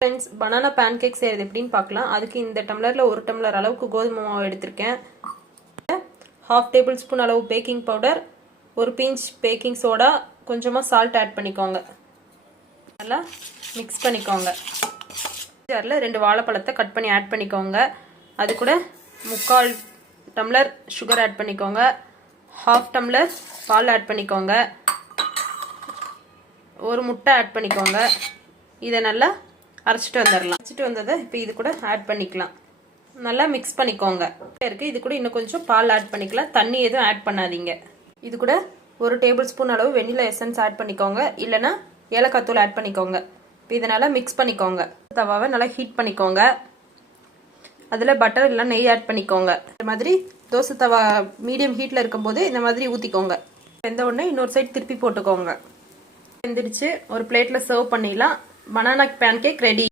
Friends, banana pan cake செய்கிறது எப்படின்னு பார்க்கலாம். அதுக்கு இந்த டம்ளரில் 1 டம்ளர் அளவுக்கு கோதுமை மாவு எடுத்திருக்கேன். 1/2 டேபிள் ஸ்பூன் அளவு baking powder, 1 pinch baking soda, கொஞ்சமாக சால்ட் ஆட் பண்ணிக்கோங்க. நல்லா மிக்ஸ் பண்ணிக்கோங்க. ஜாரில் 2 வாழைப்பழத்தை கட் பண்ணி ஆட் பண்ணிக்கோங்க. அது கூட 3/4 டம்ளர் சுகர் ஆட் பண்ணிக்கோங்க. 1/2 டம்ளர் பால் ஆட் பண்ணிக்கோங்க. 1 முட்டை ஆட் பண்ணிக்கோங்க. இதை நல்லா அரைச்சிட்டு வந்துடலாம். அரைச்சிட்டு வந்ததை இப்போ இது கூட ஆட் பண்ணிக்கலாம். நல்லா மிக்ஸ் பண்ணிக்கோங்க. இது கூட இன்னும் கொஞ்சம் பால் ஆட் பண்ணிக்கலாம். தண்ணி எதுவும் ஆட் பண்ணாதீங்க. இது கூட 1 டேபிள் ஸ்பூன் அளவு வெண்ணிலா எசன்ஸ் ஆட் பண்ணிக்கோங்க. இல்லைன்னா ஏலக்காய் தூள் ஆட் பண்ணிக்கோங்க. இப்போ இதை நல்லா மிக்ஸ் பண்ணிக்கோங்க. தவாவை நல்லா ஹீட் பண்ணிக்கோங்க. அதில் பட்டர் இல்லை நெய் ஆட் பண்ணிக்கோங்க. இந்த மாதிரி தோசை தவா மீடியம் ஹீட்டில் இருக்கும்போது இந்த மாதிரி ஊற்றிக்கோங்க. வெந்த உடனே இன்னொரு சைடு திருப்பி போட்டுக்கோங்க. வெந்துடுச்சு. ஒரு பிளேட்டில் சர்வ் பண்ணிடலாம். Banana pancake ready.